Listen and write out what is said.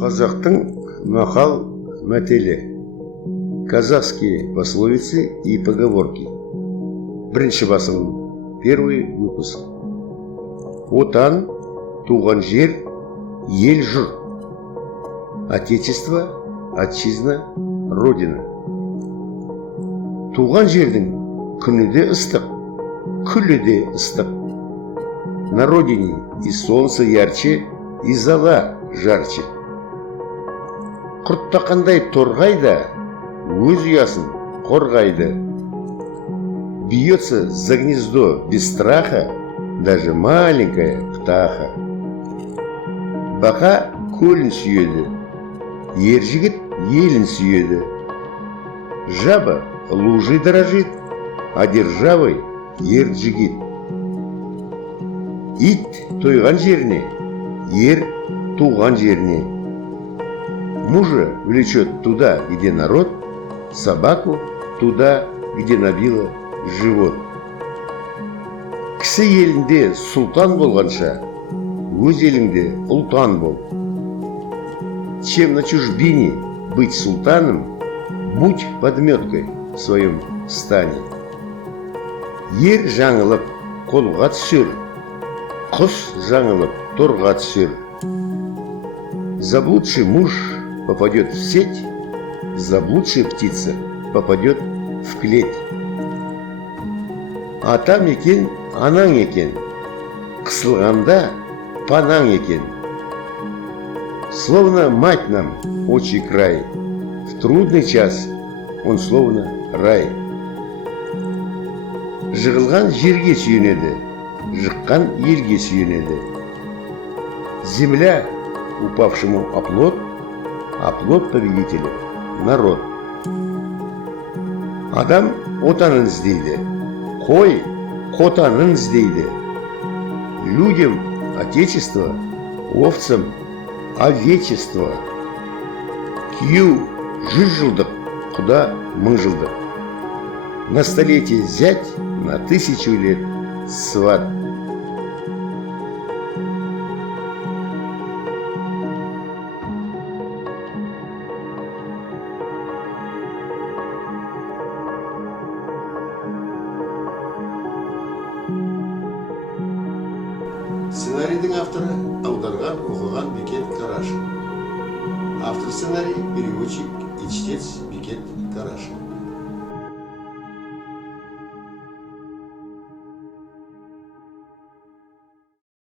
Қазақтың мақал мәтелі, казахские пословицы и поговорки. Бірінші басылым, первый выпуск. Отан, туған жер, ел жұрт. Отечество, отчизна, родина. Туған жердің күні де ыстық, күлі де ыстық. На родине и солнце ярче, и зала жарче. Құрттақандай торғайда, өз ұясын қорғайды. Бьется за гнездо без страха даже маленькая птаха. Бақа көлін сүйеді, ер жігіт елін сүйеді. Жаба лужей дорожит, а державой ер жігіт. Ит тойған жеріне, ер туған жеріне. Мужа влечет туда, где народ, собаку туда, где набила живот. Кісі елінде сұлтан болғанша, өз еліңде ұлтан бол. Чем на чужбине быть султаном, будь подметкой в своем стане. Ер жаңылып қолға түсер, құс жаңылып торға түсер. Заблудший муж попадет в сеть, заблудшая птица попадет в клеть. Атам екен, анаң екен, қысылғанда панаң екен. Словно мать нам, отчий край, в трудный час он словно рай. Жығылған жерге сүйенеді, жыққан елге сүйенеді. Земля упавшему оплот, оплот победителя народ. Адам отанын іздейді, қой қотанын іздейді. Людям отечество, овцам овечество. Күйеу 100 жылдық, құда 1000 жылдық. На столетие зять, на 1000 лет сват. Сценарийдің авторы аударған, оқыған Бекет Карашин. Автор сценарий, переводчик и чтец Бекет Карашин.